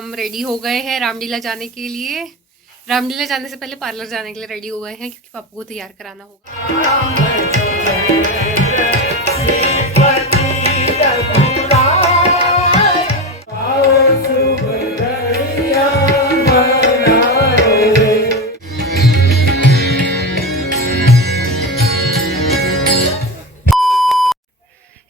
हम रेडी हो गए हैं रामलीला जाने के लिए। रामलीला जाने से पहले पार्लर जाने के लिए रेडी हो गए हैं क्योंकि पापा को तैयार कराना होगा।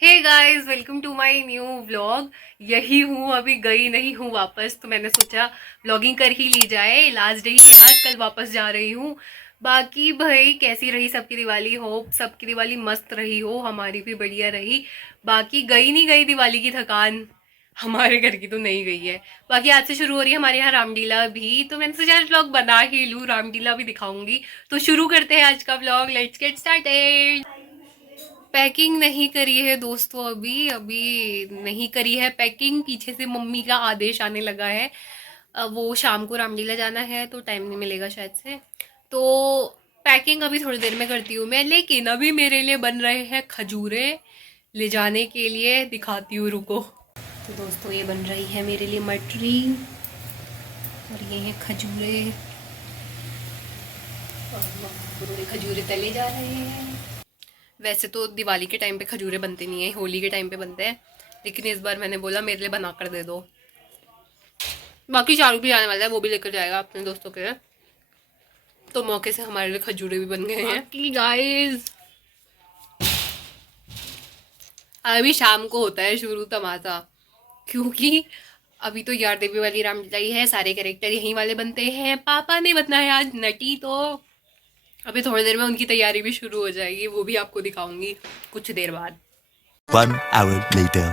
Hey guys, welcome to my new vlog. यही हूँ, अभी गई नहीं हूँ वापस, तो मैंने सोचा व्लॉगिंग कर ही ली जाए। लास्ट डे ही है आज, कल वापस जा रही हूँ। बाकी भाई कैसी रही सबकी दिवाली? होप सबकी दिवाली मस्त रही हो, हमारी भी बढ़िया रही। बाकी गई नहीं गई दिवाली की थकान हमारे घर की तो नहीं गई है। बाकी आज से शुरू हो रही है हमारे यहाँ रामलीला भी, तो मैंने सोचा व्लॉग बना ही लूँ, रामलीला भी दिखाऊंगी। तो शुरू करते हैं आज का vlog. Let's get started. Packing नहीं करी है दोस्तों, अभी नहीं करी है पैकिंग। पीछे से मम्मी का आदेश आने लगा है। वो शाम को रामलीला जाना है तो टाइम नहीं मिलेगा शायद से, तो पैकिंग अभी थोड़ी देर में करती हूँ मैं। लेकिन अभी मेरे लिए बन रहे हैं खजूरे ले जाने के लिए, दिखाती हूँ, रुको। तो दोस्तों ये बन रही है मेरे लिए मटरी और ये है खजूरे, और खजूरे तले जा रहे हैं। वैसे तो दिवाली के टाइम पे खजूरे बनते नहीं है, होली के टाइम पे बनते हैं, लेकिन इस बार मैंने बोला मेरे लिए बना कर दे दो। बाकी शाहरुख भी आने वाला है, वो भी लेकर जाएगा अपने दोस्तों के, तो मौके से हमारे लिए खजूरे भी बन गए हैं। गाइस अभी शाम को होता है शुरू तमाशा, क्योंकि अभी तो यार देवी वाली रामलीला ही है, सारे कैरेक्टर यहीं वाले बनते हैं। पापा ने बनना है आज नटी, तो अभी थोड़ी देर में उनकी तैयारी भी शुरू हो जाएगी, वो भी आपको दिखाऊंगी कुछ देर बाद। 1 hour later.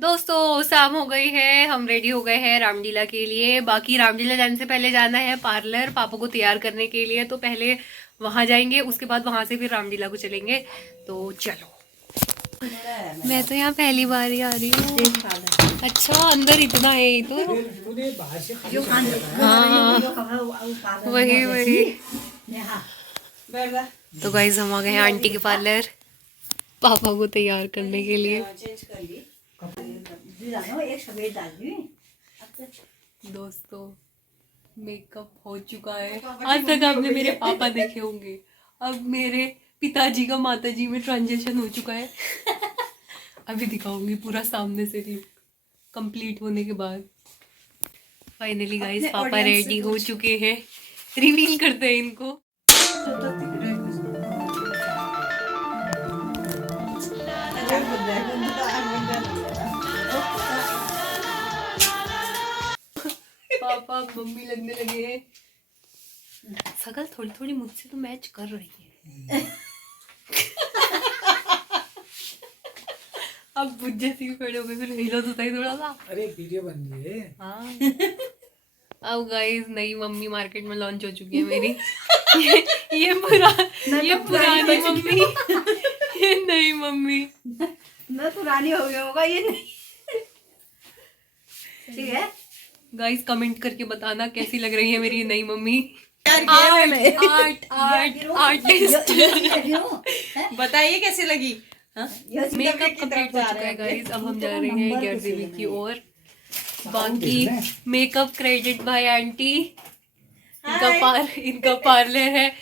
दोस्तों शाम हो गई है, हम रेडी हो गए हैं रामलीला के लिए। बाकी रामलीला जाने से पहले जाना है पार्लर पापा को तैयार करने के लिए, तो पहले वहां जाएंगे, उसके बाद वहां से फिर रामलीला को चलेंगे। तो चलो, मैं तो यहाँ पहली बार ही आ रही हूँ। अच्छा अंदर इतना है ये तो। हाँ वही। तो गाइस हम आ गए हैं आंटी के पार्लर पापा को तैयार करने के लिए। दोस्तों मेकअप हो चुका है। आज तक आपने मेरे पापा देखे होंगे, अब मेरे पिताजी का माताजी में ट्रांजिशन हो चुका है। अभी दिखाऊंगी पूरा सामने से लुक कंप्लीट होने के बाद। फाइनली गाइस पापा रेडी हो चुके हैं, रिवील करते हैं इनको। पापा मम्मी लगने लगे हैं। शकल थोड़ी थोड़ी मुझसे तो मैच कर रही है। अब बुझ जैसी खड़े हो गए, फिर हिलो तो सही थोड़ा सा। अरे वीडियो बन रही है। हाँ अब गाइस नई मम्मी मार्केट में लॉन्च हो चुकी है मेरी। ये पुरानी मम्मी, ये नई मम्मी। मैं पुरानी हो गया होगा ये नहीं। ठीक है गाइस कमेंट करके बताना कैसी लग रही है मेरी नई मम्मी। आर्टिस्ट बताइए कैसी लगी। मेकअप कंप्लीट हो चुका है गाइस, अब हम जा रहे हैं गेट देवी की ओर। बाकी मेकअप क्रेडिट बाय आंटी, इनका पार्लर है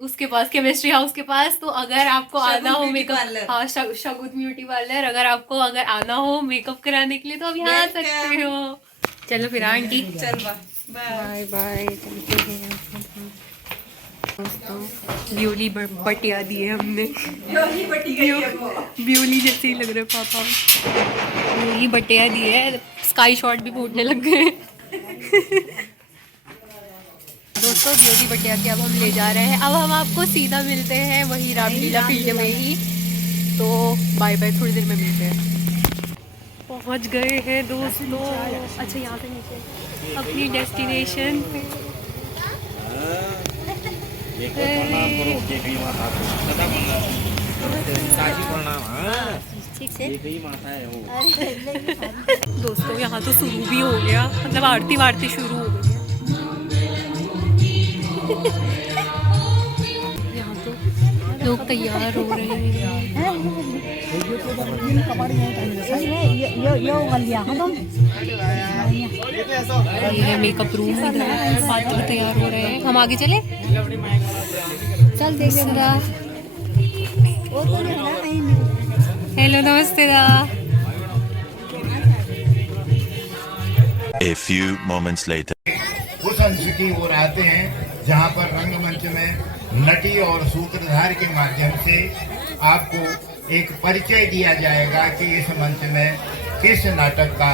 उसके पास, केमिस्ट्री हाउस के पास। तो अगर आपको आना हो मेकअप, हाँ शगुन ब्यूटी पार्लर, अगर आना हो मेकअप कराने के लिए तो आप यहाँ आ सकते हो। चलो फिर आंटी, चल बाय बाय। चलते हैं दोस्तों, ब्यूली बटिया दी है हमने। ब्यूली जैसे ही लग रहे पापा, ब्यूली बटिया दी है। स्काई शॉट भी फूटने लग गए। दोस्तों ब्यूली बटिया के अब हम ले जा रहे हैं। अब हम आपको सीधा मिलते हैं वही रामलीला फील्ड में ही, तो बाय बाय, थोड़ी देर में मिलते हैं। पहुंच गए हैं दोस्तों। अच्छा यहाँ पे नीचे अपनी डेस्टिनेशन पे। ठीक से दोस्तों यहाँ तो शुरू भी हो गया, मतलब आरती वारती शुरू हो गई है। यहाँ तो लोग तैयार हो रहे हैं। ये है मेकअप रूम, पात्र तैयार हो रहे हैं। हम आगे चले, चल देख दा। हेलो, नमस्ते दा। A few moments later. उस अंश की ओर आते हैं जहां पर रंगमंच में नटी और सूत्रधार के माध्यम से आपको एक परिचय दिया जाएगा कि इस मंच में किस नाटक का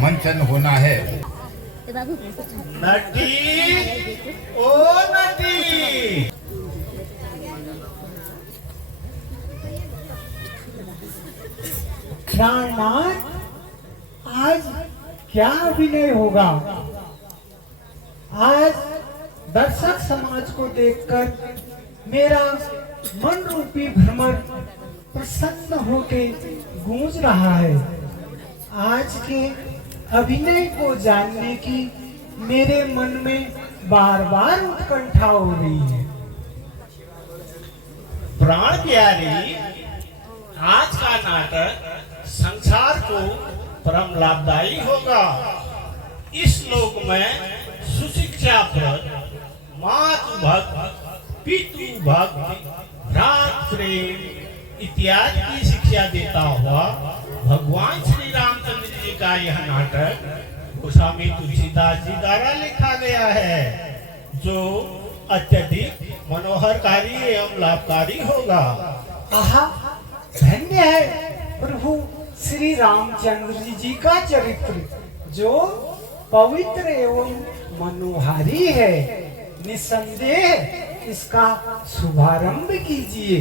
मंचन होना है। नटी, ओ नटी, आज क्या अभिनय होगा? आज दर्शक समाज को देखकर मेरा मन रूपी भ्रमर प्रसन्न होके गूंज रहा है। आज के अभिनय को जानने की मेरे मन में बार बार उत्कंठा हो रही है। प्राण प्यारी, आज का नाटक संसार को परम लाभदायी होगा। इस लोक में सुशिक्षाप्रद, मातृ भक्त, पितृ भक्त, भ्रात प्रेम इत्यादि की शिक्षा देता हुआ भगवान श्री रामचंद्र जी का यह नाटक गोस्वामी तुलसीदास जी द्वारा लिखा गया है, जो अत्यधिक मनोहरकारी एवं लाभकारी होगा। आहा, धन्य है प्रभु श्री रामचंद्र जी का चरित्र, जो पवित्र एवं मनोहारी है। निसंदेह इसका शुभारंभ कीजिए।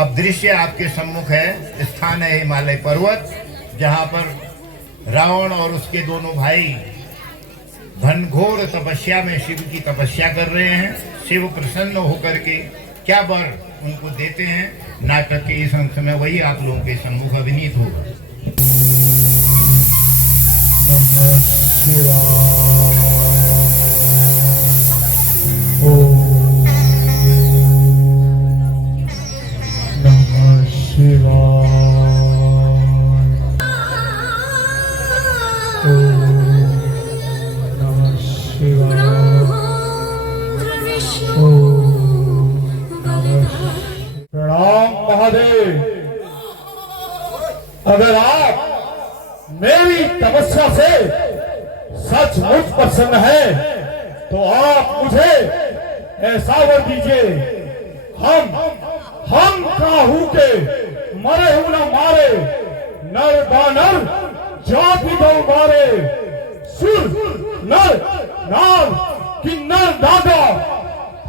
अब दृश्य आपके सम्मुख है। स्थान है हिमालय पर्वत, जहाँ पर रावण और उसके दोनों भाई घनघोर तपस्या में शिव की तपस्या कर रहे हैं। शिव प्रसन्न होकर के क्या वर उनको देते हैं, नाटक के इस अंश में वही आप लोगों के सम्मुख अभिनीत होगा। प्रणाम महादेव। अगर आप मेरी तपस्या से सचमुच प्रसन्न है तो आप मुझे ऐसा वर दीजिए, हम काहू के मरे हूं न मारे, नर दानव जाति गौ मारे, सुर नर नाम किन्नर दागा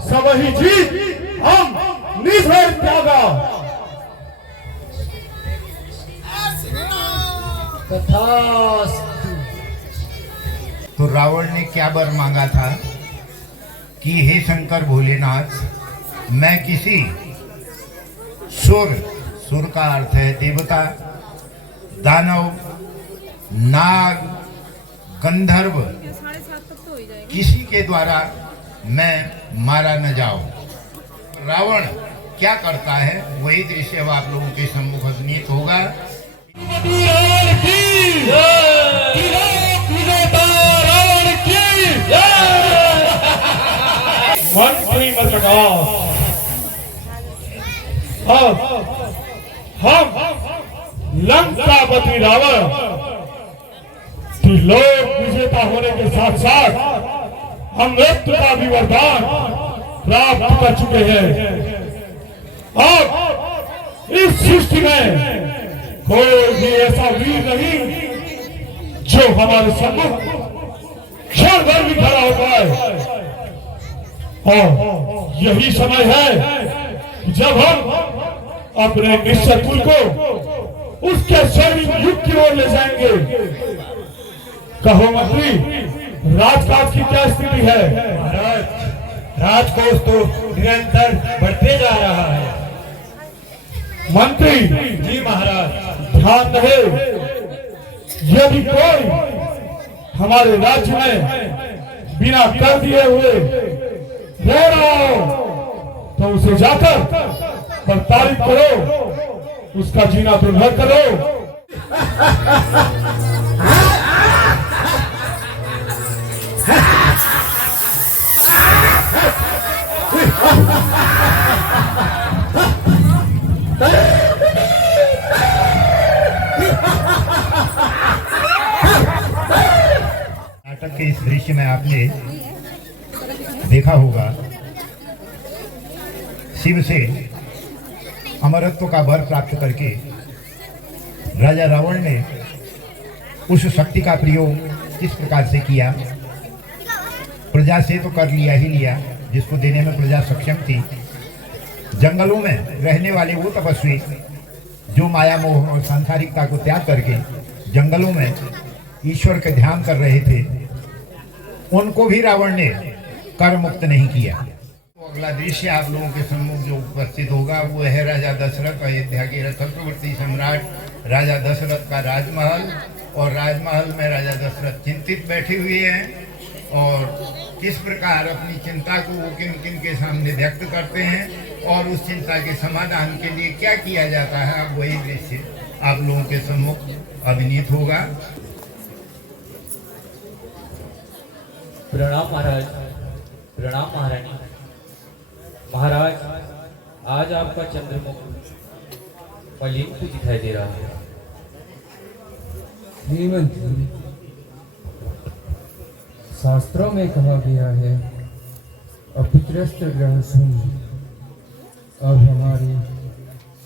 सब ही जीत हम निभर त्यागा। तो रावण ने क्या वर मांगा था कि हे शंकर भोलेनाथ, मैं किसी सुर का अर्थ है देवता, दानव, नाग, गंधर्व, किसी के द्वारा मैं मारा न जाऊं। रावण क्या करता है वही दृश्य अब आप लोगों के सम्मुख अभिनीत होगा। मंत्री मद्रकास हम लंकापति रावण त्रिलोक विजेता होने के साथ साथ हम मृत्यु का भी वरदान प्राप्त कर चुके हैं। अब इस सृष्टि में कोई भी ऐसा वीर नहीं जो हमारे सम्मुख क्षण भर भी खड़ा हो पाए। और यही समय है जब हम अपने निश्चय कुल को उसके स्वर्णिम युग की ओर ले जाएंगे। कहो मंत्री, राजकाज की क्या स्थिति है? राजकोष तो निरंतर बढ़ते जा रहा है। मंत्री जी महाराज, ध्यान रहे, यदि कोई हमारे राज्य में बिना कर दिए हुए रह रहा हो तो उसे जाकर प्रताड़ित करो, उसका जीना दुर्भर करो। नाटक के इस दृश्य में आपने देखा होगा, शिव से अमरत्व का वर प्राप्त करके राजा रावण ने उस शक्ति का प्रयोग किस प्रकार से किया। प्रजा से तो कर लिया ही लिया, जिसको देने में प्रजा सक्षम थी। जंगलों में रहने वाले वो तपस्वी जो माया मोह और सांसारिकता को त्याग करके जंगलों में ईश्वर के ध्यान कर रहे थे, उनको भी रावण ने कर मुक्त नहीं किया। तो अगला दृश्य आप लोगों के सम्मुख जो उपस्थित होगा वो है राजा दशरथ, अयोध्या के चक्रवर्ती सम्राट राजा दशरथ का राजमहल। और राजमहल में राजा दशरथ चिंतित बैठे हुए हैं और किस प्रकार अपनी चिंता को वो किन किन के सामने व्यक्त करते हैं और उस चिंता के समाधान के लिए क्या किया जाता है, अब वही दृश्य आप लोगों के सम्मुख अभिनीत होगा। प्रणाम महाराज, प्रणाम महारानी। महाराज, आज आपका चंद्रमुख मलिन को दिखाई दे रहा है। श्रीमंत, शास्त्रों में कहा गया है अपुत्रस्त ग्रह शून्य। अब हमारी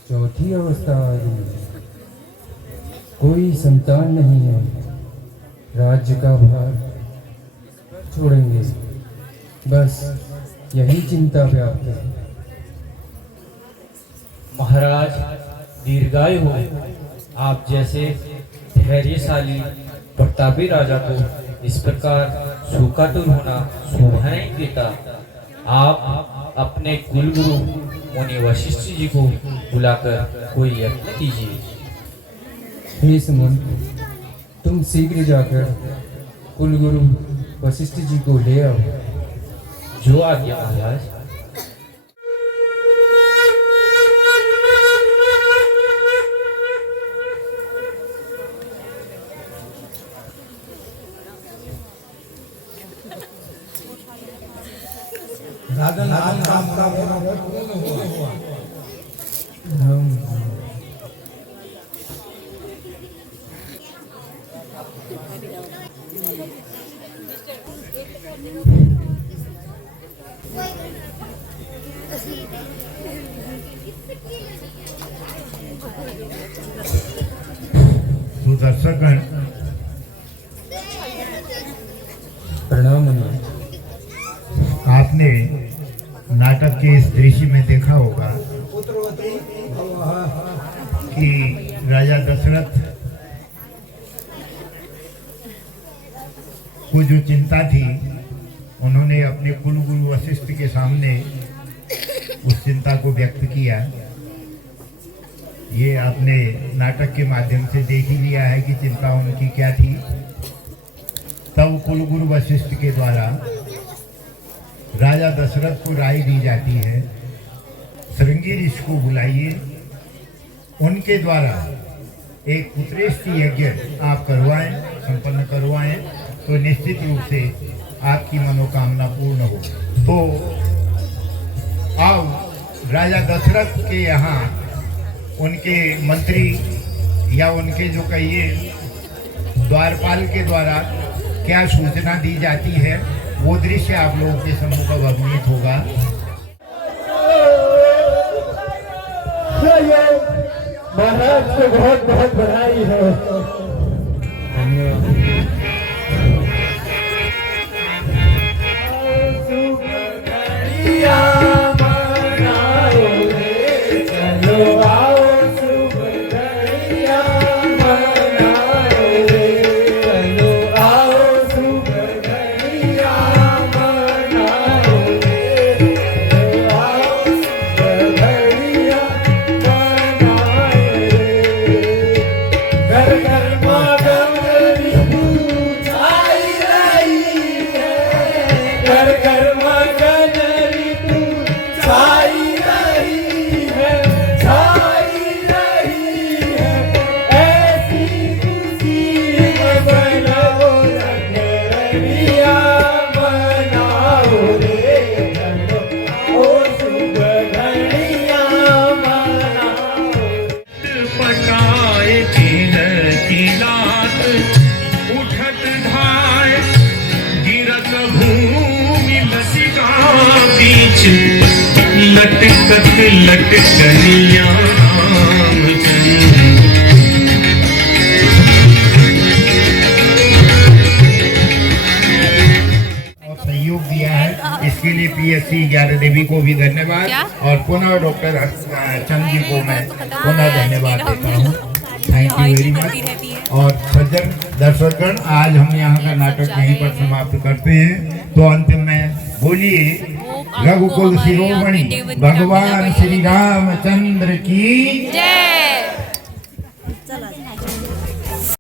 चौथी अवस्था आ गई है, कोई संतान नहीं है। राज्य का भार छोड़ेंगे, बस यही चिंता व्याप्त है। महाराज, दीर्घायु हो। आप जैसे धैर्यशाली प्रतापी राजा को इस प्रकार शोकातुर होना शोभा नहीं देता। आप अपने कुलगुरु मुनि वशिष्ठ जी को बुलाकर कोई यत्न कीजिए। हे सुमन, तुम शीघ्र जाकर कुलगुरु वशिष्ठ जी को ले आओ। जो आज्ञा महाराज। तो दर्शकगण, नाटक के इस दृश्य में देखा होगा कि राजा दशरथ को जो चिंता थी उन्होंने अपने कुलगुरु वशिष्ठ के सामने उस चिंता को व्यक्त किया। ये आपने नाटक के माध्यम से देख ही लिया है कि चिंता उनकी क्या थी। तब कुलगुरु वशिष्ठ के द्वारा राजा दशरथ को राय दी जाती है, श्रृंगी ऋषि को बुलाइए, उनके द्वारा एक पुत्रेष्टि यज्ञ आप करवाएं, संपन्न करवाएं, तो निश्चित रूप से आपकी मनोकामना पूर्ण हो। तो अब राजा दशरथ के यहाँ उनके मंत्री या उनके जो कहिए द्वारपाल के द्वारा क्या सूचना दी जाती है, वो दृश्य आप लोगों के सम्मुख अभिनीत होगा। महाराज को बहुत बहुत बधाई है। लटकत लटकनिया और सहयोग दिया है, इसके लिए PSC 11 देवी को भी धन्यवाद और पुनः डॉक्टर चंद जी को मैं पुनः धन्यवाद देता हूँ। Thank you very much. और सज्जन दर्शकगण, आज हम यहाँ का नाटक यहीं पर समाप्त करते हैं। तो अंतिम में बोलिए रघुकुल शिरोमणि भगवान श्री रामचंद्र की जय।